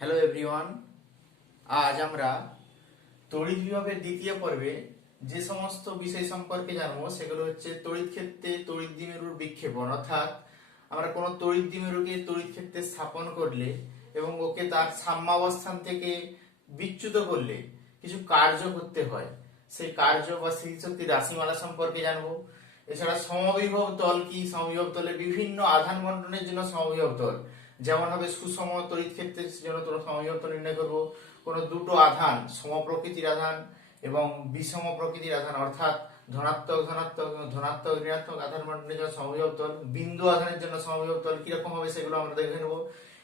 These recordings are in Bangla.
হ্যালো এভরিওয়ান, আজ আমরা তড়িৎ বিভবের দ্বিতীয় পর্বে যে সমস্ত বিষয় সম্পর্কে জানবো সেগুলো হচ্ছে তড়িৎ ক্ষেত্রে তড়িৎ দ্বিমেরুর বিক্ষেপণ। অর্থাৎ আমরা কোনো তড়িৎ দ্বিমেরুকে তড়িৎ ক্ষেত্রে স্থাপন করলে এবং ওকে তার সাম্যাবস্থান থেকে বিচ্যুত করলে কিছু কার্য করতে হয়, সেই কার্য বা স্থিতিশক্তি রাশিমালা সম্পর্কে জানবো। এছাড়া সমবিভব তল কি, সমবিভব তলের বিভিন্ন আধান বন্টনের জন্য সমবিভব তল, যেমন হবে সুষম তড়িৎ ক্ষেত্রের জন্য তোমরা সমবিভব তল নির্ণয় করবো। কোনো দুটো আধান, সম প্রকৃতির আধান এবং বিষম প্রকৃতির আধান, অর্থাৎ ধনাত্মক ধনাত্মক এবং ধনাত্মক ঋণাত্মক আধান বন্টনের জন্য সমবিভব তল, বিন্দু আধানের জন্য সমবিভব তল কিরকম হবে সেগুলো আমরা দেখে নেবো।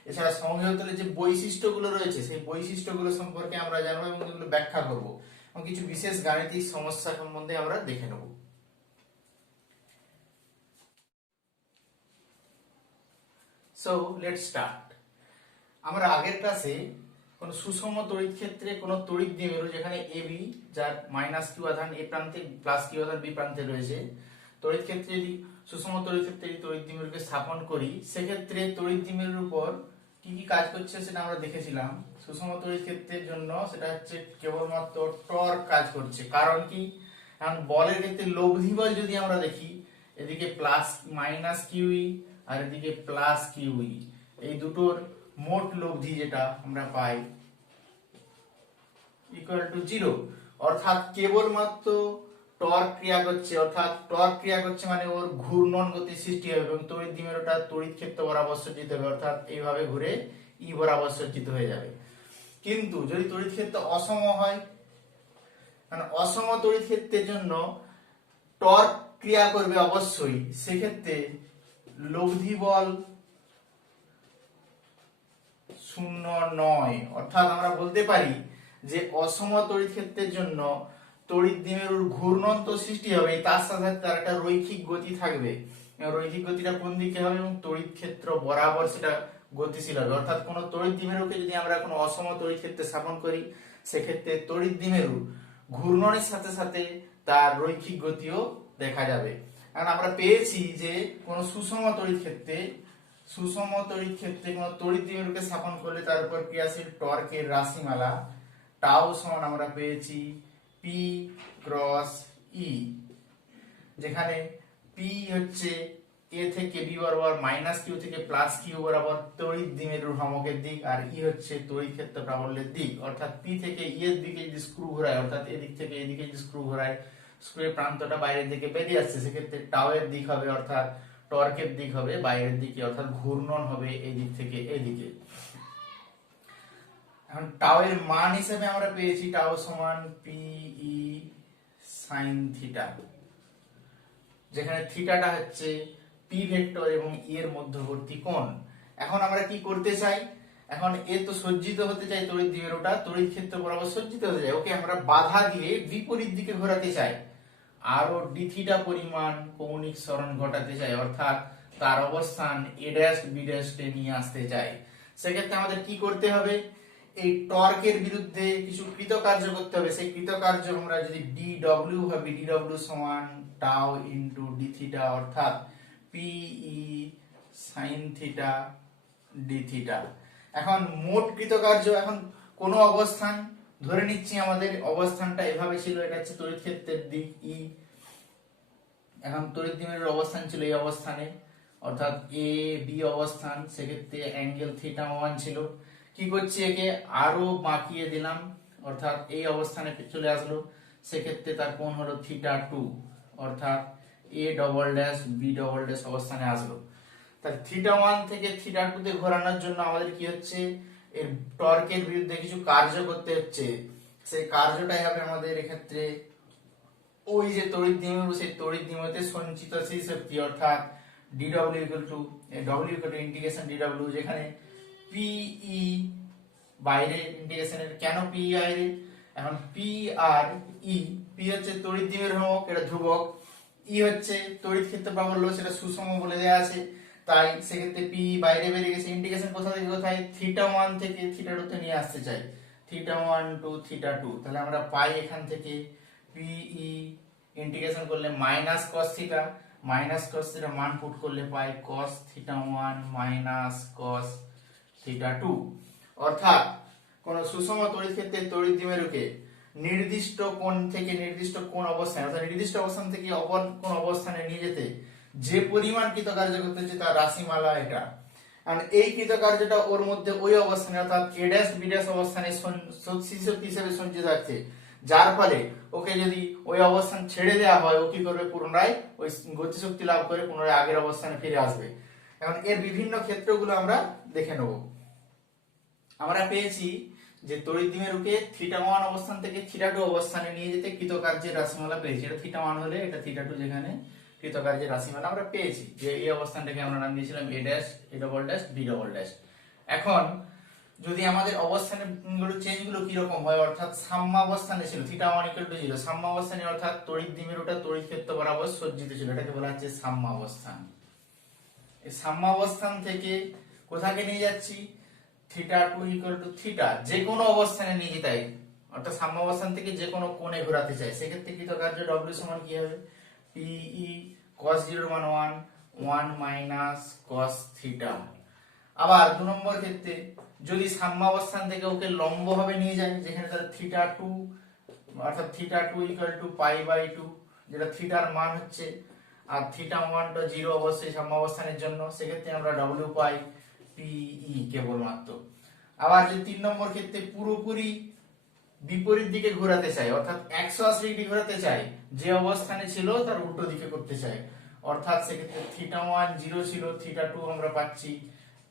এছাড়া সমবিভব তলের যে বৈশিষ্ট্যগুলো রয়েছে সেই বৈশিষ্ট্যগুলো সম্পর্কে আমরা জানবো এবং এগুলো ব্যাখ্যা করবো এবং কিছু বিশেষ গাণিতিক সমস্যা সম্বন্ধে আমরা দেখে নেব। So let's start. আমরা আগের ক্লাসে কোন সুষম তড়িৎ ক্ষেত্রে কোন তড়িৎ দ্বিমেরু যেখানে এবি, যার মাইনাস কিউ আধান এ প্রান্তে প্লাস কিউ আধান বি প্রান্তে রয়েছে, তড়িৎ ক্ষেত্রে যদি সুষম তড়িৎ ক্ষেত্রে এই তড়িৎ দ্বিমেরুকে স্থাপন করি সেক্ষেত্রে তড়িৎ দ্বিমেরুর উপর কি কি কাজ করছে সেটা আমরা দেখেছিলাম। সুষম তড়িৎ ক্ষেত্রের জন্য সেটা হচ্ছে কেবলমাত্র টর্ক কাজ করছে। কারণ কি? কারণ বলের ক্ষেত্রে লব্ধি বল যদি আমরা দেখি, এদিকে প্লাস মাইনাস কিউই আর এদিকে প্লাস কিউই, এই দুটোর মোট লব্ধি যেটা আমরা পাই ইকুয়াল টু 0। অর্থাৎ কেবলমাত্র টর্ক ক্রিয়া করছে, অর্থাৎ টর্ক ক্রিয়া করছে মানে ওর ঘূর্ণন গতি সৃষ্টি হবে এবং তড়িৎ দ্বিমেরুটা তড়িৎ ক্ষেত্র বরাবর সজ্জিত হবে, অর্থাৎ এইভাবে ঘুরে ই বরাবর সজ্জিত হয়ে যাবে। কিন্তু যদি তড়িৎ ক্ষেত্র অসম হয়, মানে অসম তড়িৎ ক্ষেত্রের জন্য টর্ক ক্রিয়া করবে অবশ্যই, সেক্ষেত্রে লব্ধি বল শূন্য নয়। অর্থাৎ আমরা বলতে পারি যে অসম তড়িৎ ক্ষেত্রের জন্য তড়িৎ দ্বিমেরুর ঘূর্ণন তো সৃষ্টি হবে, তার সাথে তার একটা রৈখিক গতি থাকবে। রৈখিক গতিটা কোন দিকে হবে এবং তড়িৎ ক্ষেত্র বরাবর সেটা গতিশীল হবে। অর্থাৎ কোন তড়িৎ দ্বিমেরুকে যদি আমরা কোনো অসম তড়িৎ ক্ষেত্রে স্থাপন করি সেক্ষেত্রে তড়িৎ দ্বিমেরু ঘূর্ণনের সাথে সাথে তার রৈখিক গতিও দেখা যাবে। কারণ আমরা পেয়েছি যে কোন সুষম তড়িৎ ক্ষেত্রে কোন তড়িৎ দ্বিমেরুকে স্থাপন করলে তার উপর ক্রিয়াশীল টর্কের রাশিমালা টাউ সমান আমরা পেয়েছি পি ক্রস ই, যেখানে পি হচ্ছে এ থেকে বি বরাবর মাইনাস কিউ থেকে প্লাস কিউ বরাবর তড়িৎ দ্বিমেরুর ভ্রামকের দিক, আর ই হচ্ছে তড়িৎ ক্ষেত্র প্রাবল্যের দিক। অর্থাৎ পি থেকে ই এর দিকে যদি স্ক্রু ঘোরায়, অর্থাৎ এদিক থেকে এদিকে যদি স্ক্রু ঘোরায়, স্ক্রুয়ের প্রান্তটা বাইরের দিকে বেরিয়ে আসছে, সেক্ষেত্রে টাউ এর দিক হবে অর্থাৎ টর্কের দিক হবে বাইরের দিকে, অর্থাৎ ঘূর্ণন হবে এই দিক থেকে এদিকে। এখন টাউ এর মান হিসেবে আমরা পেয়েছি টাউ সমান পি ই সাইন থিটা, যেখানে থিটাটা হচ্ছে পি ভেক্টর এবং ই এর মধ্যবর্তী কোণ। এখন আমরা কি করতে চাই? এখন এ তো সজ্জিত হতে চাই, তড়িৎ দ্বিমেরুটা তড়িৎ ক্ষেত্র বরাবর সজ্জিত হতে চাই, ওকে আমরা বাধা দিয়ে বিপরীত দিকে ঘোরাতে চাই, আরো ডি থিটা পরিমাণ কৌণিক সরণ ঘটাতে চাই, অর্থাৎ তার অবস্থান এ ড্যাশ বি ড্যাশ তে নিয়ে আসতে চাই। সেক্ষেত্রে আমাদের কি করতে হবে? এই টর্কের বিরুদ্ধে কিছু কৃতকার্য করতে হবে। সেই কৃতকার্য আমরা যদি ডি ডব্লিউ হবে, ডি ডব্লিউ সমান টাউ ইনটু ডি থিটা, অর্থাৎ P E sine theta D theta. এখন মোট কৃতকার্য, এখন কোন অবস্থান ধরে নিচ্ছি আমাদের অবস্থানটা এভাবে ছিল, এটা হচ্ছে তড়িৎ ক্ষেত্রের দিক ই। এখন তড়িৎ দ্বিমেরুর অবস্থান ছিল এই অবস্থানে, অর্থাৎ এ বি অবস্থান, সেক্ষেত্রে অ্যাঙ্গেল থিটা 1 ছিল। কি করছি? একে আরো বাঁকিয়ে দিলাম, অর্থাৎ এই অবস্থানে চলে আসলো, সেক্ষেত্রে তার কোণ হলো থিটা 2, অর্থাৎ A double dash B double dash অবস্থানে আসলো। তাহলে থিটা 1 থেকে থিটা 2 তে ঘোরানোর জন্য আমাদের কি হচ্ছে? এর টর্কের বিরুদ্ধে কিছু কার্য করতে হচ্ছে। সেই কার্যটাই হবে আমাদের এক্ষেত্রে ওই যে তড়িৎ দ্বিমেরু, সেই তড়িৎ দ্বিমেরুতে সঞ্চিত সেই শক্তি, অর্থাৎ dw ইন্টিগ্রেশন dw, যেখানে পি ই বাইরে ইন্টিগ্রেশনের, কেন পি বাইরে? এখন পি আর ই, পি হচ্ছে তড়িৎ দ্বিমেরু ভ্রামক, এটা ধ্রুবক, ই হচ্ছে তড়িৎ ক্ষেত্র প্রাবল্য, সেটা সুষম বলে দেওয়া আছে, তাই সেক্ষেত্রে পি বাইরে বেরিয়ে গেছে। ইন্টিগ্রেশন কোথা থেকে কোথায়? থিটা 1 থেকে থিটা 2 তে নিয়ে আসতে চাই, থিটা 1 টু থিটা 2। তাহলে আমরা পাই এখান থেকে পি ই ইন্টিগ্রেশন করলে মাইনাস কস থিটা, মান পুট করলে পাই cos theta 1 minus cos theta 2, অর্থাৎ কোন সুষম তড়িৎ ক্ষেত্রে তড়িৎ দ্বিমেরুকে নির্দিষ্ট কোণ থেকে নির্দিষ্ট কোণ অবস্থানে অর্থাৎ নির্দিষ্ট অবস্থান থেকে অপর কোন অবস্থানে নিয়ে যেতে যে পরিমাণ কৃতকার্য করতে হচ্ছে তার রাশিমালা এটা। আর এই কৃতকার্যটা ওর মধ্যে ওই অবস্থানে অর্থাৎ এ ড্যাশ বি ড্যাশ অবস্থানে শক্তি হিসেবে সঞ্চিত থাকছে, যার ফলে ওকে যদি ওই অবস্থান ছেড়ে দেওয়া হয় ও কি করবে, পুনরায় ওই গতিশক্তি লাভ করে পুনরায় আগের অবস্থানে ফিরে আসবে। এখন এর বিভিন্ন ক্ষেত্রগুলো আমরা দেখে নেব। আমরা পেয়েছি যে তড়িৎ দ্বিমেরুকে θ1 অবস্থান থেকে θ2 অবস্থানে নিয়ে যেতে কৃতকার্যের রাশিমালা পেয়েছি। এটা θ1 হলে এটা θ2 যেখানে কৃতকার্যের রাশিমালা আমরা পেয়েছি, যে এই অবস্থানটাকে আমরা নাম দিয়েছিলাম A dash A double dash B double dash. এখন যদি আমাদের অবস্থানগুলো চেঞ্জগুলো কি রকম হয়, অর্থাৎ সাম্যাবস্থানে ছিল θ1 = 0, সাম্যাবস্থানে অর্থাৎ তড়িৎ দ্বিমেরুটা তড়িৎ ক্ষেত্র বরাবর সজ্জিত ছিল, এটাকে বলা হচ্ছে সাম্যাবস্থান। এই সাম্যাবস্থান থেকে কোথাকে নিয়ে যাচ্ছি, θ2 = θ, যে কোনো অবস্থানে নিয়ে যেতে চাই অর্থাৎ সাম্যাবস্থান থেকে যে কোনো কোণে ঘোরাতে চাই, সেক্ষেত্রে কৃতকার্য W সমান কি হবে, PE cos 0 মান 1 1 মাইনাস cos θ। আবার 2 নম্বর ক্ষেত্রে যদি সাম্যাবস্থান থেকে ওকে লম্বভাবে নিয়ে যায়, যেখানে তার θ2 অর্থাৎ θ2 = π/2, যেটা থিটার মান হচ্ছে, আর θ1 টা 0 অবশ্যই সাম্যাবস্থানের জন্য, সেক্ষেত্রে আমরা W পাই PE কেবলমাত্র। আবার যদি 3 নম্বর ক্ষেত্রে পুরোপুরি বিপরীত দিকে ঘোরাতে চাই অর্থাৎ 180 ডিগ্রি ঘোরাতে চাই, যে অবস্থানে ছিল তার উল্টো দিকে করতে চাই, অর্থাৎ সেক্ষেত্রে θ1 0 ছিল, θ2 আমরা পাচ্ছি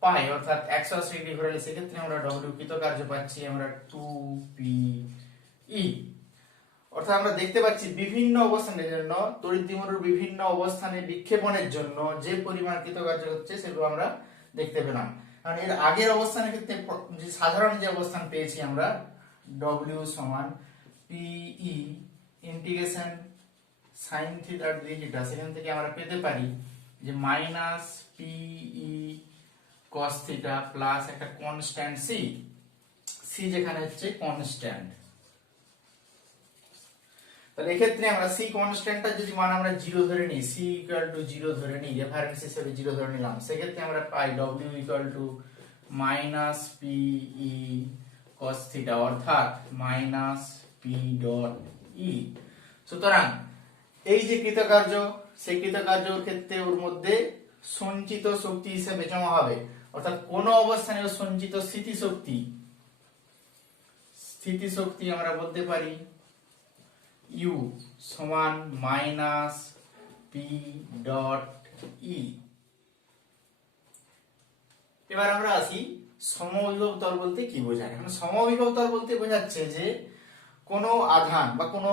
পাই অর্থাৎ 180 ডিগ্রি ঘোরালে সেক্ষেত্রে আমরা W কৃতকার্য পাচ্ছি আমরা 2PE। অর্থাৎ আমরা দেখতে পাচ্ছি বিভিন্ন অবস্থানের জন্য তড়িৎ দ্বিমেরুর বিভিন্ন অবস্থানে বিক্ষেপণের জন্য যে পরিমাণ কৃতকার্য হচ্ছে সেগুলো আমরা দেখতে পেলাম। কারণ এর আগের অবস্থানের ক্ষেত্রে যে সাধারণ যে অবস্থান পেয়েছি আমরা W সমান PE ইন্টিগ্রেশন sin θ dθ, সেখান থেকে আমরা পেতে পারি যে মাইনাস PE cos θ প্লাস একটা কনস্ট্যান্ট c যেখানে হচ্ছে কনস্ট্যান্ট। তাহলে এক্ষেত্রে আমরা c কনস্ট্যান্টটা যদি মান আমরা 0 ধরে নিই, c = 0 ধরে নিই, রেফারেন্স হিসেবে 0 ধরে নিলাম, সেক্ষেত্রে আমরা পাই W = মাইনাস PE cos θ অর্থাৎ মাইনাস P.E। সুতরাং এই যে কৃতকার্য, সেই কৃতকার্যের ক্ষেত্রে ওর মধ্যে সঞ্চিত শক্তি হিসেবে জমা হবে, অর্থাৎ কোন অবস্থানে সঞ্চিত স্থিতিশক্তি আমরা বলতে পারি U সমান মাইনাস P.E। এবার আমরা আসি সমবিভব তল বলতে কি বোঝায়। এখন সমবিভব তল বলতে বোঝাচ্ছে যে কোনো আধান বা কোনো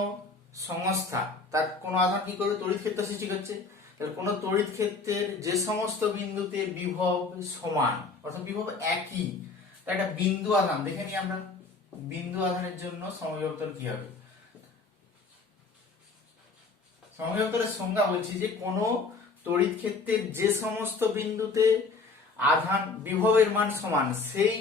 সংস্থা তার কোনো আধান কি করে তড়িৎ ক্ষেত্র সৃষ্টি করছে, তাহলে কোনো তড়িৎ ক্ষেত্রের যে সমস্ত বিন্দুতে বিভব সমান অর্থাৎ বিভব একই, তার একটা বিন্দু আধান দেখে নিই আমরা, বিন্দু আধানের জন্য সমবিভব তল কি হবে। সমবিভব তলের সংজ্ঞা বলছি যে কোনো তড়িৎ ক্ষেত্রের যে সমস্ত বিন্দুতে আধান বিভবের মান সমান, সেই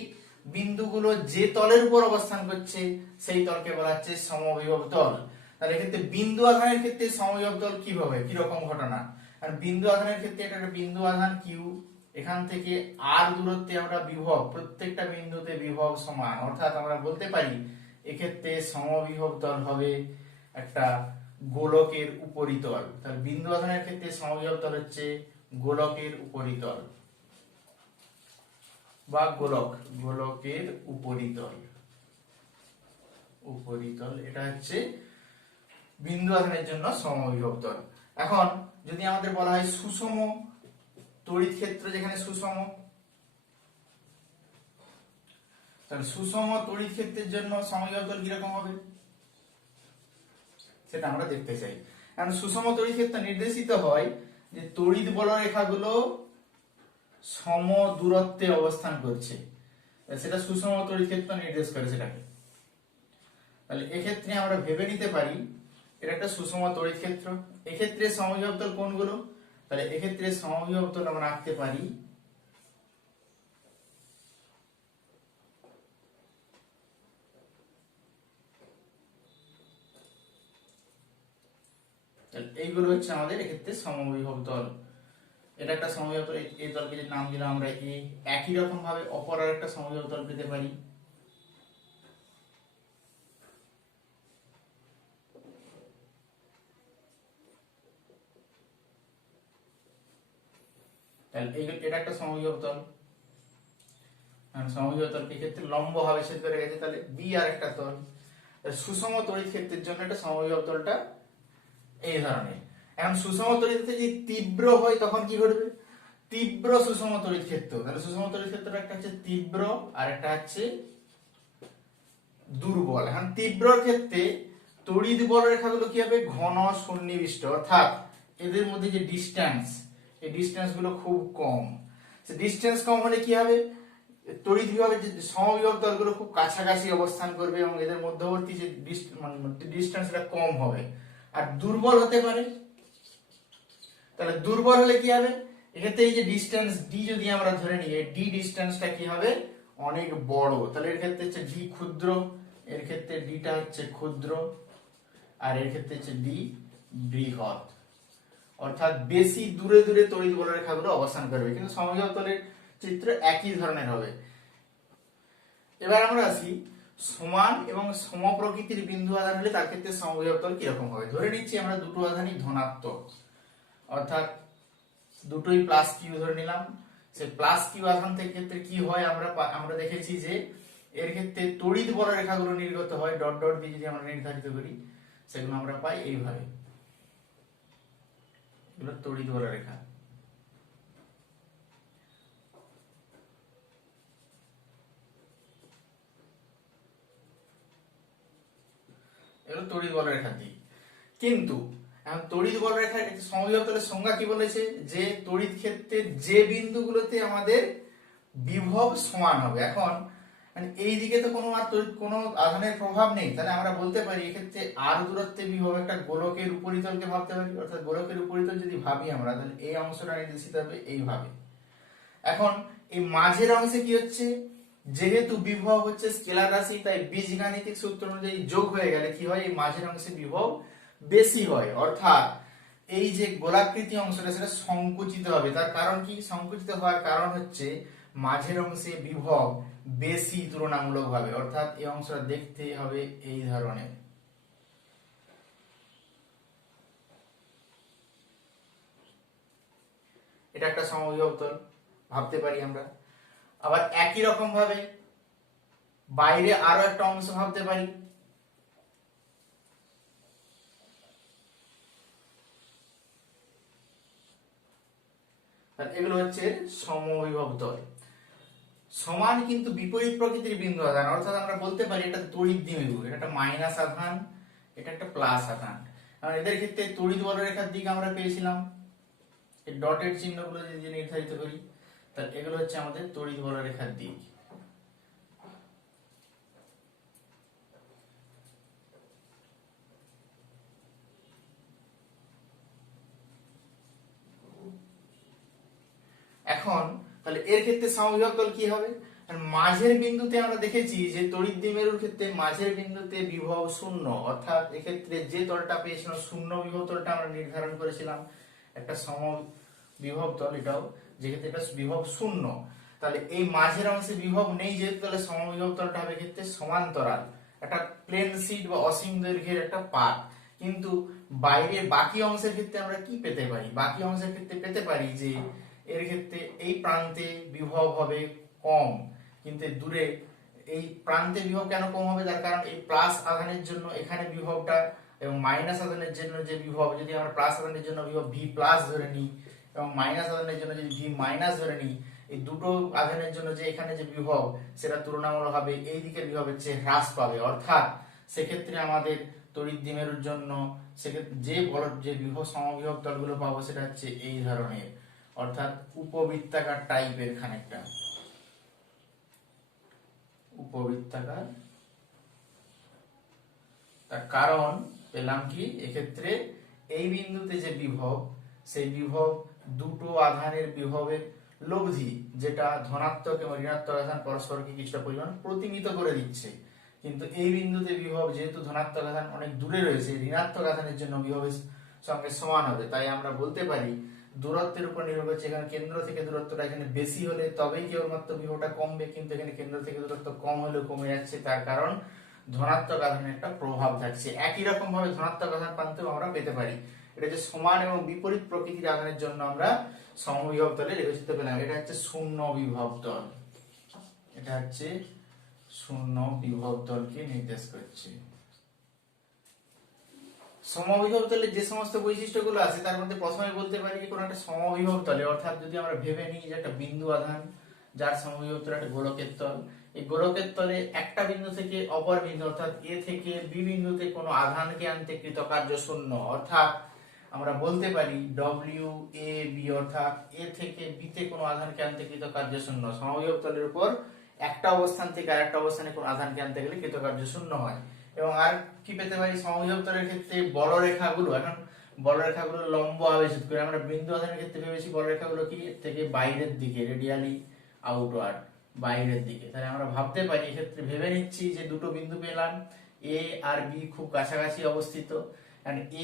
বিন্দুগুলো যে তলের উপর অবস্থান করছে সেই তলকে বলা হচ্ছে সমবিভব তল। তাহলে এক্ষেত্রে বিন্দু আধানের ক্ষেত্রে সমবিভব তল কিভাবে, কি রকম ঘটনা, আর বিন্দু আধানের ক্ষেত্রে এটা একটা বিন্দু আধান Q, এখান থেকে r দূরত্বে আমরা বিভব, প্রত্যেকটা বিন্দুতে বিভব সমান, অর্থাৎ আমরা বলতে পারি এক্ষেত্রে সমবিভব তল হবে একটা গোলকের উপরিতল। তাহলে বিন্দু আধানের ক্ষেত্রে সমবিভব তল হচ্ছে গোলকের উপরিতল বা গোলকের উপরিতল, এটা হচ্ছে বিন্দু আধানের জন্য সমবিভব তল। এখন যদি আমাদের বলা হয় সুষম তড়িৎ ক্ষেত্র, যেখানে সুষম, তাহলে সুষম তড়িৎ ক্ষেত্রের জন্য সমবিভব তল কিরকম হবে সেটা আমরা দেখতে চাই। কারণ সুষম তড়িৎ ক্ষেত্র নির্দেশিত হয় যে তড়িৎ বলরেখাগুলো সম দূরত্বে অবস্থান করছে, সেটা সুষম তড়িৎ ক্ষেত্র নির্দেশ করে সেটাকে। তাহলে এক্ষেত্রে আমরা ভেবে নিতে পারি এটা একটা সুষম তড়িৎ ক্ষেত্র। এক্ষেত্রে সমবিভব তল কোনগুলো, তাহলে এক্ষেত্রে সমবিভব তল আমরা আঁকতে পারি এইগুলো হচ্ছে আমাদের এক্ষেত্রে সমবিভব তল। এটা একটা সমবিবাহু তল, এই তলকে যে নাম দিলাম আমরা এ। একই রকম ভাবে অপর আর একটা সমবিবাহু তল পেতে পারি। তাহলে এটা একটা সমবিবাহু তল, সমবিবাহু তল ক্ষেত্রে লম্ব ভাবে ছেদ করে গেছে, তাহলে বি আর একটা তল। সুষম তড়িৎ ক্ষেত্রের জন্য এটা সমবিবাহু তলটা এই ধরনের। এখন সুষম তড়িৎ ক্ষেত্রে যদি তীব্র হয় তখন কি ঘটবে? তীব্র সুষম তড়িৎ ক্ষেত্র, তাহলে সুষম তড়িৎ ক্ষেত্রটা একটা হচ্ছে তীব্র আর একটা হচ্ছে দুর্বল। এখন তীব্র ক্ষেত্রে তড়িৎ বলরেখাগুলো কি হবে? ঘন সন্নিবিষ্ট, অর্থাৎ এদের মধ্যে যে ডিসটেন্স, এই ডিসটেন্স গুলো খুব কম। ডিসটেন্স কম হলে কি হবে? তড়িৎ বিভাগের যে সমবিভব তলগুলো খুব কাছাকাছি অবস্থান করবে এবং এদের মধ্যবর্তী যে ডিসটেন্স এটা কম হবে। আর দুর্বল হতে পারে, তাহলে দুর্বল হলে কি হবে? এক্ষেত্রে এই যে ডিসটেন্স ডি যদি আমরা ধরে নিই, ডি ডিসটেন্সটা কি হবে? অনেক বড়। তাহলে এর ক্ষেত্রে হচ্ছে ডি ক্ষুদ্র, এর ক্ষেত্রে ডিটা হচ্ছে ক্ষুদ্র, আর এর ক্ষেত্রে হচ্ছে ডি বৃহৎ। অর্থাৎ বেশি দূরে দূরে তড়িৎ বলরেখাগুলো অবস্থান করবে, কিন্তু সমবিভব তলের চিত্র একই ধরনের হবে। এবার আমরা আসি সমান এবং সমপ্রকৃতির বিন্দু আধান হলে তার ক্ষেত্রে সমবিভব তল কিরকম হবে। ধরে নিচ্ছি আমরা দুটো আধানই ধনাত্মক, অর্থাৎ দুটোই প্লাস কিউ ধরে নিলাম। সেই প্লাস কিউ আধান থেকে ক্ষেত্রে কি হয়? আমরা দেখেছি যে এর ক্ষেত্রে তড়িৎ বলরেখাগুলো নির্গত হয় ডট ডট দিয়ে, যদি আমরা নির্ধারিত করি সেগুলো আমরা পাই এইভাবে, এগুলো তড়িৎ বলরেখা। এগুলো তড়িৎ বলরেখার দিক। কিন্তু এখন তড়িৎ বলরেখার সমবিভব তলের সংজ্ঞা কি বলেছে? যে তড়িৎ ক্ষেত্রে যে বিন্দুগুলোতে আমাদের বিভব সমান হবে। এখন এই দিকে তো কোনো আধানের প্রভাব নেই, তাহলে আমরা বলতে পারি এক্ষেত্রে আর দূরত্বে বিভব একটা গোলকের উপরিতলকে ভাবতে পারি। অর্থাৎ গোলকের উপরিতল যদি ভাবি আমরা, তাহলে এই অংশটা নির্দেশিত হবে এইভাবে। এখন এই মাঝের অংশে কি হচ্ছে? যেহেতু বিভব হচ্ছে স্কেলার রাশি, তাই বীজগাণিতিক সূত্র অনুযায়ী যোগ হয়ে গেলে কি হয়? এই মাঝের অংশে বিভব বেশি হয়, অর্থাৎ এই যে গোলাকৃতি অংশটা সেটা সংকুচিত হবে। তার কারণ কি? সংকুচিত হওয়ার কারণ হচ্ছে মাঝের অংশে বিভব বেশি তুলনামূলকভাবে, অর্থাৎ এই অংশটা দেখতে হবে এই ধরনের। এটা একটা সমবিভব তল ভাবতে পারি আমরা। আবার একই রকম ভাবে বাইরে আরো একটা অংশ ভাবতে পারি। এগুলো হচ্ছে সমবিভব তল। সমান কিন্তু বিপরীত প্রকৃতির বিন্দু আধান, অর্থাৎ আমরা বলতে পারি এটা তড়িৎ দ্বিমেরু, এটা একটা মাইনাস আধান, এটা একটা প্লাস আধান। কারণ এদের ক্ষেত্রে তড়িৎ বলরেখার দিক আমরা পেয়েছিলাম, এই ডটের চিহ্নগুলো যদি নির্ধারিত করি, তাহলে এগুলো হচ্ছে আমাদের তড়িৎ বলরেখার দিক। এখন তাহলে এর ক্ষেত্রে সমবিভব তল কি হবে? মাঝের বিন্দুতে আমরা দেখেছি যে তড়িৎ দ্বিমেরুর ক্ষেত্রে মাঝের বিন্দুতে বিভব শূন্য, অর্থাৎ এক্ষেত্রে যে তলটা পেয়েছিলাম শূন্য বিভব তলটা আমরা নির্ধারণ করেছিলাম একটা সমবিভব তল, এটাও যেক্ষেত্রে এটা বিভব শূন্য। তাহলে এই মাঝের অংশে বিভব নেই যেহেতু, তাহলে সমবিভব তলটা হবে ক্ষেত্রে সমান্তরাল, একটা প্লেন শীট বা অসীম দৈর্ঘ্যের একটা পাত। কিন্তু বাইরে বাকি অংশের ক্ষেত্রে আমরা কি পেতে পারি? বাকি অংশের ক্ষেত্রে পেতে পারি যে এর ক্ষেত্রে এই প্রান্তে বিভব হবে কম, কিন্তু দূরে এই প্রান্তে বিভব কেন কম হবে? তার কারণ এই প্লাস আধানের জন্য এখানে বিভবটা এবং মাইনাস আধানের জন্য যে বিভব, যদি আমরা প্লাস আধানের জন্য বিভব ভি প্লাস ধরে নিই এবং মাইনাস আধানের জন্য যদি ভি মাইনাস ধরে নিই, এই দুটো আধানের জন্য যে এখানে যে বিভব সেটা তুলনামূলকভাবে এই দিকের বিভবের চেয়ে হ্রাস পাবে। অর্থাৎ সেক্ষেত্রে আমাদের তড়িৎ দ্বিমেরুর জন্য সেক্ষেত্রে যে বিভব সমবিভব তলগুলো পাবো সেটা হচ্ছে এই ধরনের, অর্থাৎ উপবৃত্তাকার টাইপের খানিকটা উপবৃত্তাকার। তার কারণ পেলাম কি? এক্ষেত্রে এই বিন্দুতে যে বিভব, সেই বিভব দুটো আধানের বিভবের লব্ধি, যেটা ধনাত্মক এবং ঋণাত্মক আধান পরস্পরকে কিছুটা পরিমাণ প্রতিমিত করে দিচ্ছে। কিন্তু এই বিন্দুতে বিভব যেহেতু ধনাত্মক আধান অনেক দূরে রয়েছে, ঋণাত্মক আধানের জন্য বিভবের সঙ্গে সমান হবে। তাই আমরা বলতে পারি দূরত্বের উপর নির্ভর করছে। এখানে কেন্দ্র থেকে দূরত্বটা এখানে বেশি হলে তবেই কেবলমাত্র বিভবটা কমবে, কিন্তু এখানে কেন্দ্র থেকে দূরত্ব কম হলেও কমে যাচ্ছে, তার কারণ ধনাত্মক আধানের একটা প্রভাব থাকছে। একই রকম ভাবে ধনাত্মক আধান প্রান্তেও আমরা পেতে পারি। এটা যে সমান এবং বিপরীত প্রকৃতির আধানের জন্য আমরা সমবিভব তলে রেখাচিত্র পেলাম। এটা হচ্ছে শূন্য বিভব তল, এটা হচ্ছে শূন্য বিভব তলকে নির্দেশ করছে। সমবিভব তলে যে সমস্ত বৈশিষ্ট্যগুলো আছে তার মধ্যে প্রথমে বলতে পারি যে কোনো একটা সমবিভব তলে, অর্থাৎ যদি আমরা ভেবে নিই যে একটা বিন্দু আধান যার সমবিভব তলে একটা গোলকের তল, এই গোলকের তলে একটা বিন্দু থেকে অপর বিন্দু অর্থাৎ এ থেকে বি বিন্দুতে কোনো আধানকে আনতে কৃতকার্য শূন্য, অর্থাৎ আমরা বলতে পারি ডব্লিউ এ বি, অর্থাৎ এ থেকে বি তে কোনো আধানকে আনতে কৃতকার্য শূন্য। সমবিভব তলের উপর একটা অবস্থান থেকে আরেকটা অবস্থানে কোনো আধানকে আনতে গেলে কৃতকার্য শূন্য হয়। এবং আর কি পেতে পারি সমবিভব তলের ক্ষেত্রে বলরেখাগুলো, এখন বলরেখাগুলো লম্ব ভাবে ছেদ করে। আমরা বিন্দু আধানের ক্ষেত্রে ভেবেছি বলরেখাগুলো কি এর থেকে বাইরের দিকে, রেডিয়ালি আউটওয়ার্ড, বাইরের দিকে। তাহলে আমরা ভাবতে পারি এক্ষেত্রে ভেবে নিচ্ছি যে দুটো বিন্দু পেলাম, এ আর বি খুব কাছাকাছি অবস্থিত।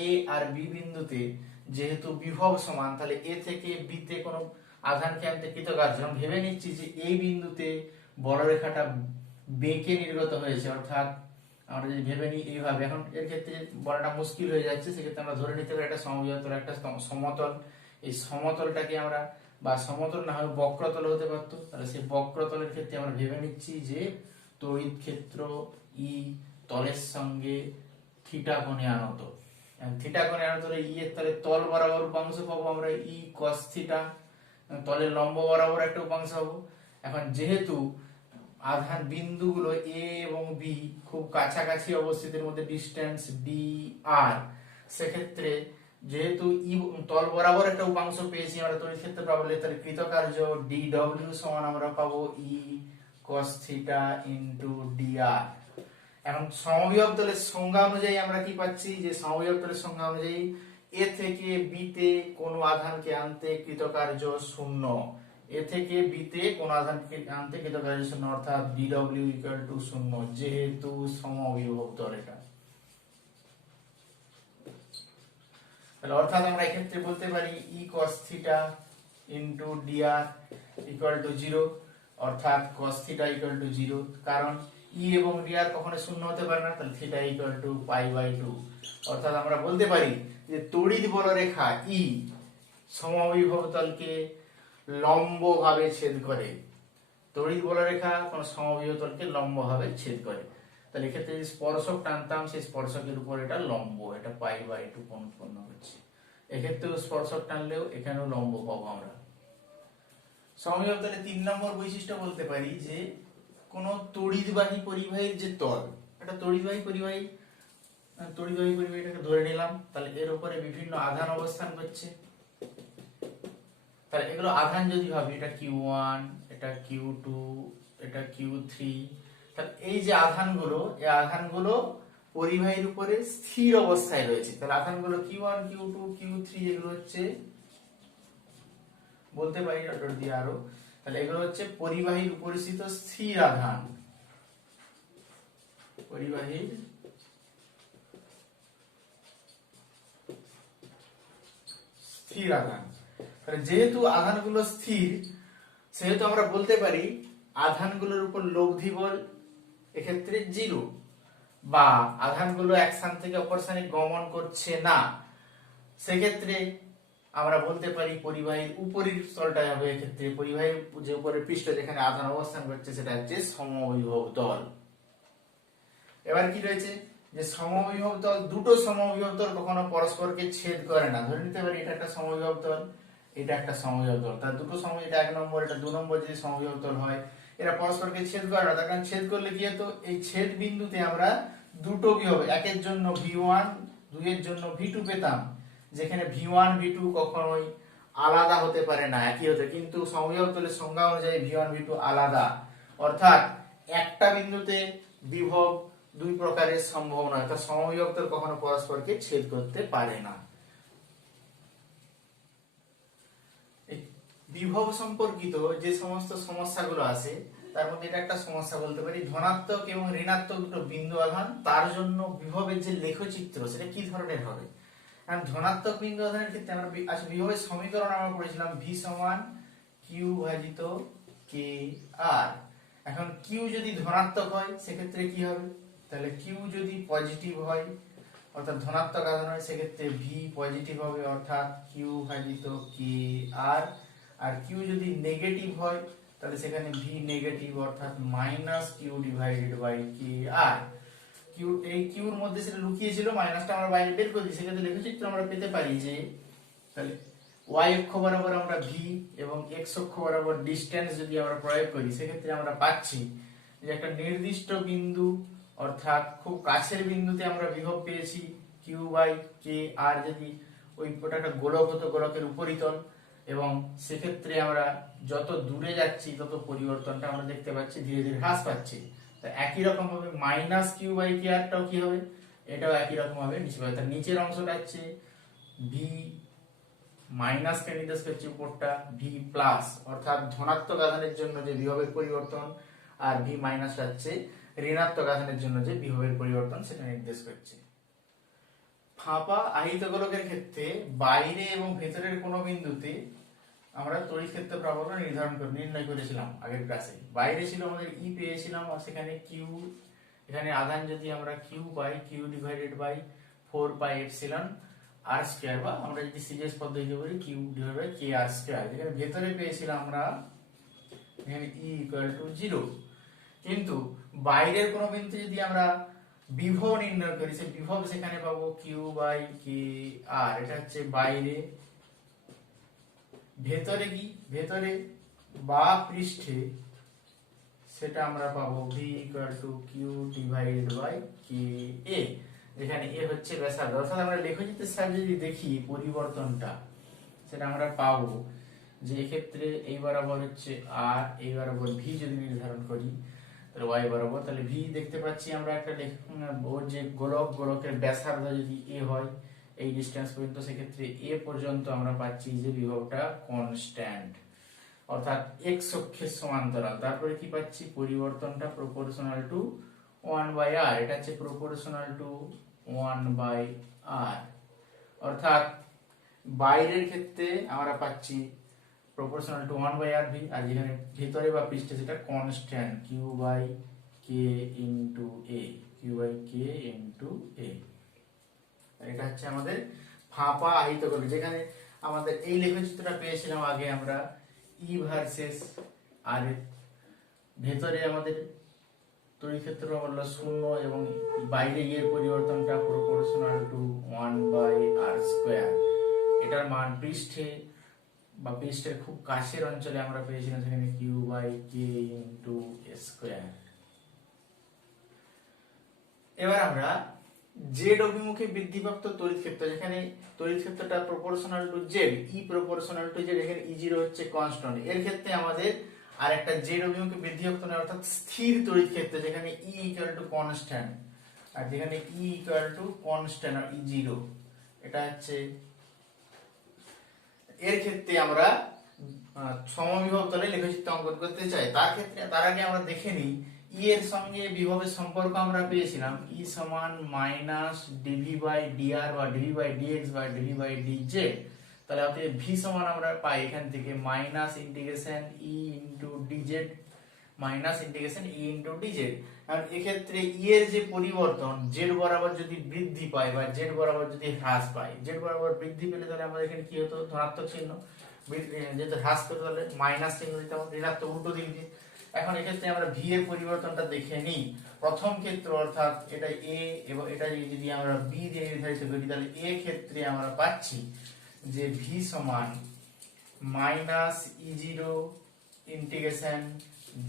এ আর বি বিন্দুতে যেহেতু বিভব সমান, তাহলে এ থেকে বি তে কোনো আধানকে আনতে কৃতকার্য। ভেবে নিচ্ছি যে এই বিন্দুতে বলরেখাটা বেঁকে নির্গত হয়েছে, অর্থাৎ আমরা যদি ভেবে নিই এইভাবে, এখন এর ক্ষেত্রে বলাটা মুশকিল হয়ে যাচ্ছে, সেক্ষেত্রে আমরা ধরে নিতে পারি একটা সমবিভব তল, একটা সমতল। এই সমতলটাকে আমরা, বা সমতল না হয় বক্রতল হতে পারতো, তাহলে সেই বক্রতলের ক্ষেত্রে আমরা ভেবে নিচ্ছি যে তড়িৎ ক্ষেত্র ই তলের সঙ্গে থিটা কোণে আনত। থিটা কোণে আনত হলে ই এর তাহলে তল বরাবর উপাংশ পাবো আমরা ই cos থিটা, তলের লম্ব বরাবর একটা উপাংশ পাবো। এখন যেহেতু আধান বিন্দুগুলো এ এবং বি খুব কাছাকাছি অবস্থিত, এর মধ্যে ডিসটেন্স ডি আর, সেক্ষেত্রে যেহেতু ই তল বরাবর একটা উপাংশ পেয়েছি আমরা তড়িৎ ক্ষেত্র পাবো, তাহলে কৃতকার্য ডি ডব্লিউ সমান আমরা পাবো ই cos থিটা ইনটু ডি আর। এখন সমবিভব তলের সংজ্ঞা অনুযায়ী আমরা কি পাচ্ছি যে সমবিভব তলের সংজ্ঞা অনুযায়ী এ থেকে বি তে কোনো আধানকে আনতে কৃতকার্য শূন্য, এ থেকে বি তে কোন আধানকে আনতে কৃতকার্য শূন্য, অর্থাৎ dw ইকুয়াল টু শূন্য, যেহেতু সমবিভব তল এটা। তাহলে অর্থাৎ আমরা এক্ষেত্রে বলতে পারি ই cos theta into dr equal to 0, অর্থাৎ cos থিটা ইকুয়াল টু 0, কারণ ই এবং dr কখনো শূন্য হতে পারে না, তাহলে থিটা ইকুয়াল টু π/2। অর্থাৎ আমরা বলতে পারি যে তড়িৎ বলরেখা ই সমবিভব তলকে লম্ব ভাবে ছেদ করে, তড়িৎ বলরেখা কোন সমবিভব তলকে লম্ব ভাবে ছেদ করে। তাহলে এক্ষেত্রে যদি স্পর্শক টানতাম, সেই স্পর্শকের উপর এটা লম্ব, এটা π/2 কোণ উৎপন্ন হচ্ছে। এক্ষেত্রেও স্পর্শক টানলেও এখানেও লম্ব পাবো আমরা। সমবিভব তলে 3 নম্বর বৈশিষ্ট্য বলতে পারি যে কোন তড়িৎবাহী পরিবাহীর যে তল, এটা তড়িৎবাহী পরিবাহীটাকে ধরে নিলাম, তাহলে এর উপরে বিভিন্ন আধান অবস্থান করছে। তাহলে এগুলো আধান যদি ভাবি, এটা Q1, এটা Q2, এটা Q3, তাহলে এই যে আধানগুলো, এই আধানগুলো পরিবাহীর উপরে স্থির অবস্থায় রয়েছে। তাহলে আধানগুলো Q1, Q2, Q3 এগুলো হচ্ছে বলতে পারি ডট দিয়ে আরো, তাহলে এগুলো হচ্ছে পরিবাহীর উপরিস্থিত স্থির আধান, পরিবাহীর স্থির আধান। তাহলে যেহেতু আধানগুলো স্থির, সেহেতু আমরা বলতে পারি আধানগুলোর উপর লব্ধি বল এক্ষেত্রে 0, বা আধানগুলো এক স্থান থেকে অপর স্থানে গমন করছে না, সেক্ষেত্রে আমরা বলতে পারি পরিবাহীর উপরের স্থলটা হবে, এক্ষেত্রে পরিবাহীর যে উপরের পৃষ্ঠ যেখানে আধান অবস্থান করছে সেটা হচ্ছে সমবিভব তল। এবার কি রয়েছে যে সমবিভব তল, দুটো সমবিভব তল কখনো পরস্পরকে ছেদ করে না। ধরে নিতে পারি এটা একটা সমবিভব তল, এটা একটা সমবিভব তল, তার দুটো সমবিভব, এটা 1 নম্বর, এটা 2 নম্বর যদি সমবিভব তল হয়, এরা পরস্পরকে ছেদ করে না। তার কারণ ছেদ করলে কি হতো, এই ছেদ বিন্দুতে আমরা দুটো বিভব, একের জন্য V1, দুইয়ের জন্য V2 পেতাম, যেখানে V1 V2 কখনোই আলাদা হতে পারে না, একই হতে। কিন্তু সমবিভব তলের সংজ্ঞা অনুযায়ী V1 V2 আলাদা, অর্থাৎ একটা বিন্দুতে বিভব দুই প্রকারের সম্ভব নয়, অর্থাৎ সমবিভব তল কখনো পরস্পরকে ছেদ করতে পারে না। বিভব সম্পর্কিত যে সমস্ত সমস্যাগুলো আছে তার মধ্যে এটা একটা সমস্যা বলতে পারি, ধনাত্মক এবং ঋণাত্মক দুটো বিন্দু আধান, তার জন্য বিভবের যে লেখচিত্র সেটা কি ধরনের হবে। আর ধনাত্মক বিন্দু আধানের ক্ষেত্রে আমরা আচ্ছা বিভবের সমীকরণ আমরা পড়েছিলাম v সমান q ভাজিত k r। এখন q যদি ধনাত্মক হয় সেক্ষেত্রে কি হবে, তাহলে q যদি পজিটিভ হয় অর্থাৎ ধনাত্মক আধান হয় সেক্ষেত্রে v পজিটিভ হবে অর্থাৎ q ভাজিত k r। আর q যদি নেগেটিভ হয় তাহলে সেখানে v নেগেটিভ অর্থাৎ minus q divided by k r। Q এই কিউর মধ্যে সেটা লুকিয়ে ছিল, মাইনাসটা আমরা বাইরে বের করে দিই, সেক্ষেত্রে লেখচিত্র আমরা পেতে পারি যে তাহলে y অক্ষ বরাবর আমরা v এবং x অক্ষ বরাবর ডিসটেন্স যদি আমরা প্রয়োগ করি সেক্ষেত্রে আমরা পাচ্ছি যে একটা নির্দিষ্ট বিন্দু অর্থাৎ খুব কাছের বিন্দুতে আমরা বিভব পেয়েছি q বাই k r। যদি ওই একটা গোলক হতো, গোলকের উপরিতল, এবং সেক্ষেত্রে আমরা যত দূরে যাচ্ছি তত পরিবর্তনটা আমরা দেখতে পাচ্ছি ধীরে ধীরে হ্রাস পাচ্ছে। তো একই রকম ভাবে মাইনাস কিউ বাই কে আরটাও কি হবে, এটাও একই রকম ভাবে নিচে পাবে। তার নিচের অংশটা হচ্ছে ভি মাইনাস কে নির্দেশ করছে, উপরটা ভি প্লাস অর্থাৎ ধনাত্মক আধানের জন্য যে বিভবের পরিবর্তন, আর ভি মাইনাস হচ্ছে ঋণাত্মক আধানের জন্য যে বিভবের পরিবর্তন সেটা নির্দেশ করছে। ফাঁপা আহিত গোলকের ক্ষেত্রে বাইরে এবং ভেতরের কোনো বিন্দুতে আমরা তড়িৎ ক্ষেত্র প্রবণতা নির্ণয় করেছিলাম আগের ক্লাসে। বাইরে ছিল আমাদের ই পেয়েছিলাম আর সেখানে কিউ, এখানে আধান যদি আমরা কিউ পাই Q divided by 4 pi epsilon R square, বা আমরা যদি সিরিয়াস পদ্ধতিতে বলি Q divided by K R square. যেখানে ভেতরে পেয়েছিলাম আমরা এখানে ই ইকুয়াল টু 0। কিন্তু বাইরের কোনো বিন্দুতে যদি আমরা বিভব নির্ণয় করি সেই বিভব সেখানে পাবো কিউ বাই কে আর। এটা হচ্ছে বাইরে। ভেতরে কি, ভেতরে বা পৃষ্ঠে সেটা আমরা পাবো v equal to Q divided by K A, যেখানে এ হচ্ছে ব্যাসার্ধ। অর্থাৎ আমরা লেখচিত্রের সাহায্যে যদি দেখি পরিবর্তনটা সেটা আমরা পাবো যে এক্ষেত্রে এই বরাবর হচ্ছে আর, এই বরাবর ভি যদি নির্ধারণ করি তাহলে ওয়াই বরাবর, তাহলে ভি দেখতে পাচ্ছি আমরা একটা ওর যে গোলক, গোলকের ব্যাসার্ধ যদি এ হয় এই ডিসটেন্স পর্যন্ত, সেক্ষেত্রে এ পর্যন্ত আমরা পাচ্ছি যে বিভবটা কনস্ট্যান্ট অর্থাৎ এক্স অক্ষের সমান্তরাল। তারপরে কি পাচ্ছি, পরিবর্তনটা প্রপোর্শনাল টু 1/r। এটা হচ্ছে প্রপোর্শনাল টু 1/r, অর্থাৎ বাইরের ক্ষেত্রে আমরা পাচ্ছি প্রপোর্শনাল টু 1/r ভি, আর যেখানে ভিতরে বা পৃষ্ঠে সেটা constant Q by K into A, Q by K into A. এটা হচ্ছে আমাদের ফাঁপা আহিত গোলক, যেখানে আমাদের এই লেখচিত্রটা পেয়েছিলাম আগে আমরা ই ভার্সেস আর। ভেতরে আমাদের তড়িৎ ক্ষেত্র হলো 0 এবং বাইরে এর পরিবর্তনটা প্রপোর্শনাল টু 1/r²। এটার মান পৃষ্ঠে বা পৃষ্ঠের খুব কাছের অঞ্চলে আমরা পেয়েছিলাম সেখানে Q by K into square. এবার আমরা জেড অভিমুখে বৃদ্ধিপ্রাপ্ত তড়িৎ ক্ষেত্র, যেখানে তড়িৎ ক্ষেত্রটা proportional to Z, E proportional to Z, এখানে ই0 হচ্ছে কনস্ট্যান্ট। এর ক্ষেত্রে আমাদের আর একটা জেড অভিমুখে বৃদ্ধিপ্রাপ্ত অর্থাৎ স্থির তড়িৎ ক্ষেত্র, যেখানে ই ইকুয়াল টু কনস্ট্যান্ট, আর যেখানে ই ইকুয়াল টু কনস্ট্যান্ট আর ই0, এটা হচ্ছে এর ক্ষেত্রে আমরা সমবিভব তলে লেখচিত্র অঙ্কন করতে চাই। তার ক্ষেত্রে তার আগে আমরা দেখে নিই ই এর সঙ্গে বিভবের সম্পর্ক আমরা পেয়েছিলাম ই সমান মাইনাস ডিভি বাই ডিআর বা ডিভি বাই ডিএক্স বা ডিভি বাই ডিজেড। তাহলে অতএব ভি সমান আমরা পাই এখান থেকে মাইনাস ইন্টিগ্রেশন ই ইনটু ডিজেড, মাইনাস ইন্টিগ্রেশন ই ইনটু ডিজেড। আর এক্ষেত্রে ই এর যে পরিবর্তন জেড বরাবর যদি বৃদ্ধি পায় বা জেড বরাবর যদি হ্রাস পায়, জেড বরাবর বৃদ্ধি পেলে তাহলে আমাদের এখানে কি হতো, ধনাত্মক চিহ্ন, যেহেতু হ্রাস পেতে তাহলে মাইনাস চিহ্ন দিতাম, ঋণাত্মক উল্টো দিক দিয়ে। এখন এক্ষেত্রে আমরা ভি এর পরিবর্তনটা দেখে নিই। প্রথম ক্ষেত্র অর্থাৎ এটা এ এবং এটা যদি আমরা বি দিয়ে নির্ধারিত করি তাহলে এ ক্ষেত্রে আমরা পাচ্ছি যে ভি সমান মাইনাস ই0 ইন্টিগ্রেশন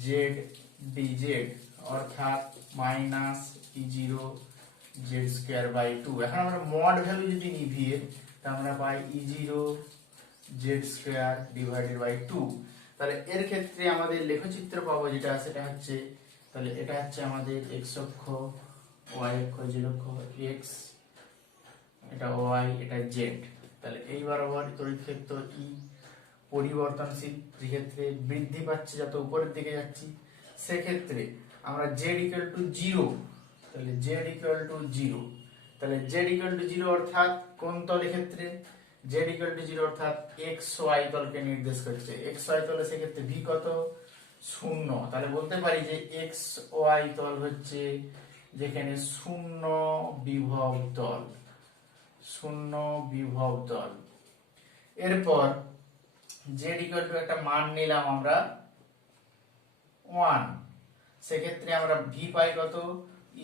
জেড ডিজেড, অর্থাৎ মাইনাস ই0 জেড স্কয়ার বাই 2। এখন আমরা মড ভ্যালু যদি নিই ভি এর, তাহলে আমরা পাই ই0 জেড স্কয়ার ডিভাইডেড বাই 2। তাহলে এর ক্ষেত্রে আমাদের লেখচিত্র পাবো যেটা সেটা হচ্ছে, তাহলে এটা হচ্ছে আমাদের এক্স অক্ষ, ওয়াই অক্ষ, জেড অক্ষ, এক্স এটা ওয়াই, এটা জেড। তাহলে এই বরাবর তড়িৎ ক্ষেত্র ই পরিবর্তনশীল, যেক্ষেত্রে বৃদ্ধি পাচ্ছে যত উপরের দিকে যাচ্ছি, সেক্ষেত্রে আমরা জেড ইকুয়াল টু 0, তাহলে জেড ইকুয়াল টু 0, তাহলে জেড ইকুয়াল টু 0 অর্থাৎ কোন তলের ক্ষেত্রে জেড ইকুয়াল টু 0 অর্থাৎ এক্স ওয়াই তলকে নির্দেশ করছে। এক্স ওয়াই তলে সেক্ষেত্রে ভি কত 0, তাহলে বলতে পারি যে এক্স ওয়াই তল হচ্ছে যেখানে 0 বিভব তল, 0 বিভব তল। এরপর জেড ইকুয়াল টু একটা মান নিলাম আমরা 1, সেক্ষেত্রে আমরা ভি পাই কত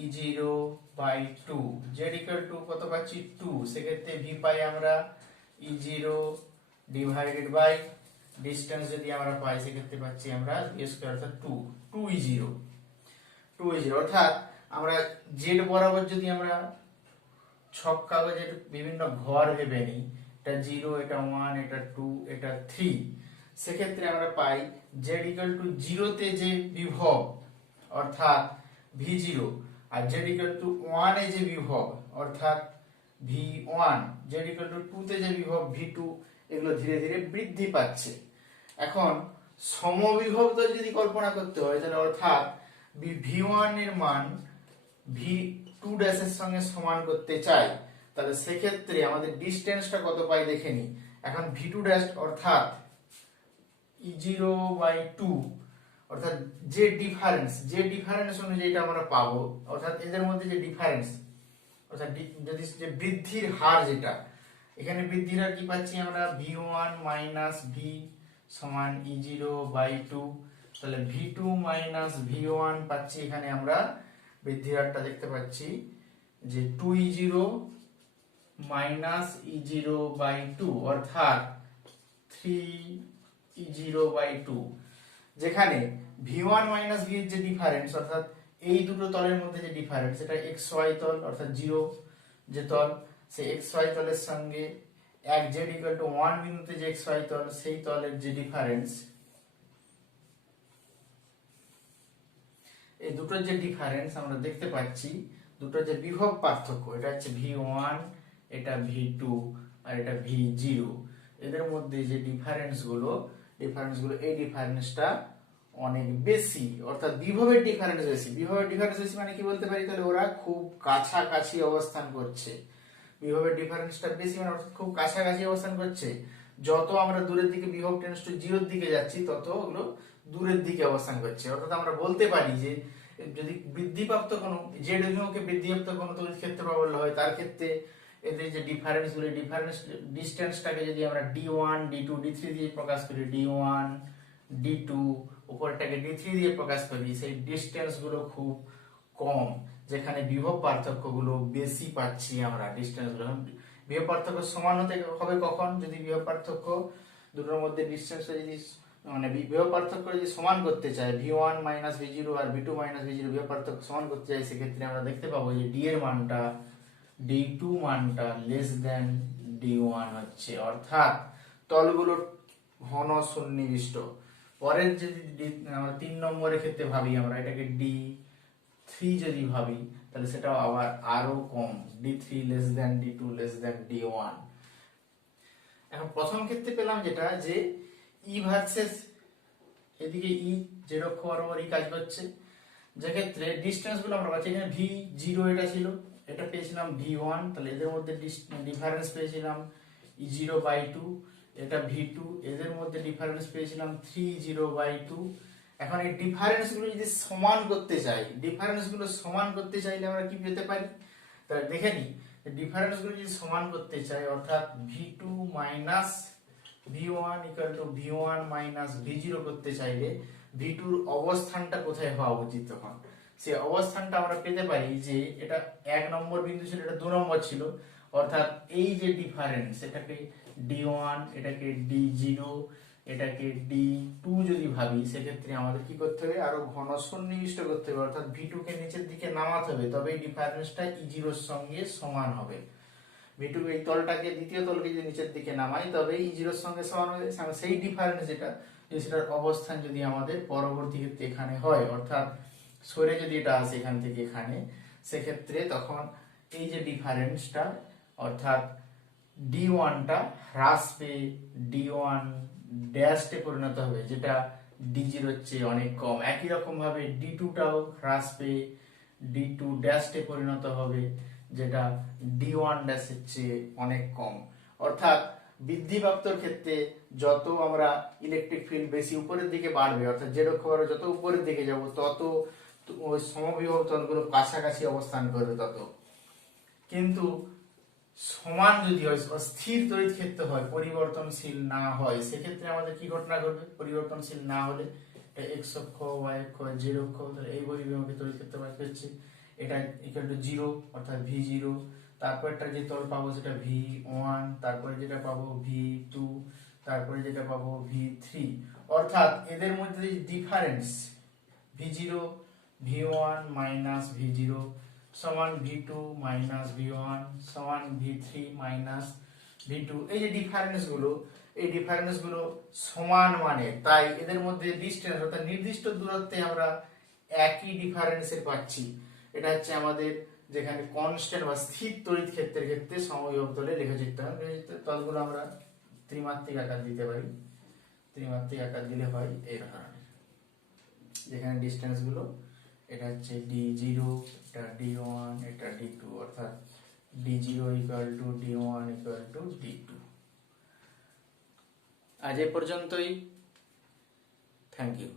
e0/2, জেড ইকুয়াল টু কত পাচ্ছি 2, সেক্ষেত্রে ভি পাই আমরা e0 ডিভাইডেড বাই ডিসটেন্স যদি আমরা পাই সেক্ষেত্রে পাচ্ছি আমরা v স্কয়ার অর্থাৎ 2e0 অর্থাৎ আমরা জেড বরাবর যদি আমরা ছক কাগজের বিভিন্ন ঘর ভেবে নিই, এটা 0, এটা 1, এটা 2, এটা 3, সেক্ষেত্রে আমরা পাই z ইকুয়াল টু 0 তে যে বিভব অর্থাৎ v0 আর z ইকুয়াল টু 1 এ যে বিভব অর্থাৎ v1, z ইকুয়াল টু 2 তে যে বিভব v2, এগুলো ধীরে ধীরে বৃদ্ধি পাচ্ছে। এখন সমবিভব তল যদি কল্পনা করতে হয় তাহলে অর্থাৎ v1 এর মান v2 ড্যাশের সঙ্গে সমান করতে চাই, তাহলে সেক্ষেত্রে আমাদের ডিসটেন্সটা কত পাই দেখে নিই। এখন v2 ড্যাশ অর্থাৎ e0/2 অর্থাৎ যে ডিফারেন্স অনুযায়ী এটা আমরা পাবো, অর্থাৎ এদের মধ্যে যে ডিফারেন্স অর্থাৎ যদি যে বৃদ্ধির হার, যেটা এখানে বৃদ্ধির হার কি পাচ্ছি আমরা v1 মাইনাস v সমান e0/2, তাহলে v2 মাইনাস v1 পাচ্ছি, এখানে আমরা বৃদ্ধির হারটা দেখতে পাচ্ছি যে 2e0 মাইনাস e0/2 অর্থাৎ 3e0/2, যেখানে v1 মাইনাস v এর যে ডিফারেন্স অর্থাৎ এই দুটো তলের মধ্যে যে ডিফারেন্স, এটা xy তল অর্থাৎ 0 যে তল, সেই xy তলের সঙ্গে এক z ইকুয়াল টু 1 বিন্দুতে যে xy তল, সেই তলের যে ডিফারেন্স, এই দুটোর যে ডিফারেন্স আমরা দেখতে পাচ্ছি, দুটোর যে বিভব পার্থক্য, এটা হচ্ছে v1, এটা v2 আর এটা v0, এদের মধ্যে যে ডিফারেন্স গুলো এই ডিফারেন্সটা অনেক বেশি, অর্থাৎ বিভবের ডিফারেন্স বেশি। বিভবের ডিফারেন্স বেশি মানে কি বলতে পারি, তাহলে ওরা খুব কাছাকাছি অবস্থান করছে। বিভবের ডিফারেন্সটা বেশি মানে অর্থাৎ খুব কাছাকাছি অবস্থান করছে। যত আমরা দূরের দিকে বিভব টেন্ডস টু 0 এর দিকে যাচ্ছি তত ওগুলো দূরের দিকে অবস্থান করছে। অর্থাৎ আমরা বলতে পারি যে যদি বৃদ্ধিপ্রাপ্ত কোনো জেড অভিমুখে বৃদ্ধিপ্রাপ্ত কোনো তড়িৎ ক্ষেত্র প্রাবল্য হয়, তার ক্ষেত্রে এদের যে ডিফারেন্স গুলো, ডিফারেন্স ডিসটেন্সটাকে যদি আমরা d1 d2 d3 দিয়ে প্রকাশ করি, d1 d2 উপরটাকে d3 দিয়ে প্রকাশ করি, সেই ডিসটেন্স গুলো খুব কম, যেখানে বিভব পার্থক্য গুলো বেশি পাচ্ছি আমরা। ডিসটেন্স গুলো বিভব পার্থক্য সমান হতে হবে কখন, যদি বিভব পার্থক্য দুটোর মধ্যে ডিসটেন্সটা যদি মানে বিভব পার্থক্য যদি সমান করতে চাই, v1 মাইনাস v0 আর v2 মাইনাস v0 বিভব পার্থক্য সমান করতে চাই, সেক্ষেত্রে আমরা দেখতে পাবো যে d এর মানটা d2 মানটা লেস দেন d1 হচ্ছে, অর্থাৎ তলগুলো ঘন সন্নিবিষ্ট। পরের যদি 3 নম্বরের ক্ষেত্রে ভাবি আমরা, এটাকে d3 যদি ভাবি তাহলে সেটাও আবার আরো কম, d3 less than d2 less than d1। এখন প্রথম ক্ষেত্রে পেলাম যেটা যে e ভার্সেস এদিকে e যে অক্ষ বরাবর e কাজ করছে, যে ক্ষেত্রে ডিসটেন্স গুলো আমরা পাচ্ছি, এখানে v0 এটা ছিল, এটা পেয়েছিলাম v1, তাহলে এদের মধ্যে ডিফারেন্স পেয়েছিলাম e0/2, এটা v2, এদের মধ্যে ডিফারেন্স পেয়েছিলাম 3e0/2। এখন এই ডিফারেন্স গুলো যদি সমান করতে চাই, আমরা কি পেতে পারি, তাহলে দেখে নিই। ডিফারেন্স গুলো যদি সমান করতে চাই অর্থাৎ v2 minus v1 equal to v1 minus v0 করতে চাইলে v2 এর অবস্থানটা কোথায় হওয়া উচিত, তখন সেই অবস্থানটা আমরা পেতে পারি যে এটা 1 নম্বর বিন্দু ছিল, এটা 2 নম্বর ছিল, অর্থাৎ এই যে ডিফারেন্স, এটাকে d1, এটাকে d0, এটাকে d2 যদি ভাবি, সেক্ষেত্রে আমাদের কি করতে হবে, আরো ঘন সন্নিবিষ্ট করতে হবে, অর্থাৎ v2 কে নিচের দিকে নামাতে হবে, তবে এই ডিফারেন্সটা e0 এর সঙ্গে সমান হবে। v2 এই তলটাকে, দ্বিতীয় তলকে যদি নিচের দিকে নামাই তবে e0 এর সঙ্গে সমান হবে। সেই ডিফারেন্স যেটা, সেটার অবস্থান যদি আমাদের পরবর্তী ক্ষেত্রে এখানে হয়, অর্থাৎ সরে যদি এটা আসে এখান থেকে এখানে, সেক্ষেত্রে তখন এই যে ডিফারেন্সটা অর্থাৎ d1টা হ্রাস পেয়ে d1 ড্যাশে পরিণত হবে, যেটা d0 এর চেয়ে অনেক কম। একই রকম ভাবে d2টাও হ্রাস পেয়ে d2 ড্যাশে পরিণত হবে, যেটা d1 ড্যাশের চেয়ে অনেক কম। অর্থাৎ বৃদ্ধিপ্রাপ্তর ক্ষেত্রে যত আমরা ইলেকট্রিক ফিল্ড বেশি উপরের দিকে বাড়বে, অর্থাৎ জেড অক্ষরে যত উপরের দিকে যাব তত ওই সমবিভব তলগুলো কাছাকাছি অবস্থান করবে তত। কিন্তু সমান যদি হয়, স্থির তড়িৎ ক্ষেত্র হয়, পরিবর্তনশীল না হয়, সেক্ষেত্রে আমাদের কি ঘটনা ঘটবে? পরিবর্তনশীল না হলে এটা এক্স অক্ষ, ওয়াই অক্ষ, জেড অক্ষ, তাহলে এই বহির্বিমুখী তড়িৎ ক্ষেত্র বাকি হচ্ছে এটা ইকুয়াল টু 0, অর্থাৎ v0। তারপরটা যে তল পাবো সেটা v1, তারপরে যেটা পাবো v2, তারপরে যেটা পাবো v3। অর্থাৎ এদের মধ্যে যে difference v0 v1 minus v0 সমান v2 মাইনাস v1 সমান v3 মাইনাস v2, এই যে ডিফারেন্স গুলো, এই ডিফারেন্স গুলো সমান মানে, তাই এদের মধ্যে ডিসটেন্স অর্থাৎ নির্দিষ্ট দূরত্বে আমরা একই ডিফারেন্সের পাচ্ছি। এটা হচ্ছে আমাদের যেখানে কনস্ট্যান্ট বা স্থির তড়িৎ ক্ষেত্রের ক্ষেত্রে সমবিভব তলে লেখচিত্র হয়। তলগুলো আমরা ত্রিমাত্রিক আকার দিতে পারি, ত্রিমাত্রিক আকার দিলে হয় এই ধরনের, যেখানে ডিসটেন্স গুলো এটা হচ্ছে d0, এটা d1, এটা d2, অর্থাৎ d0 equal to d1 equal to d2। আজ এ পর্যন্তই, থ্যাংক ইউ।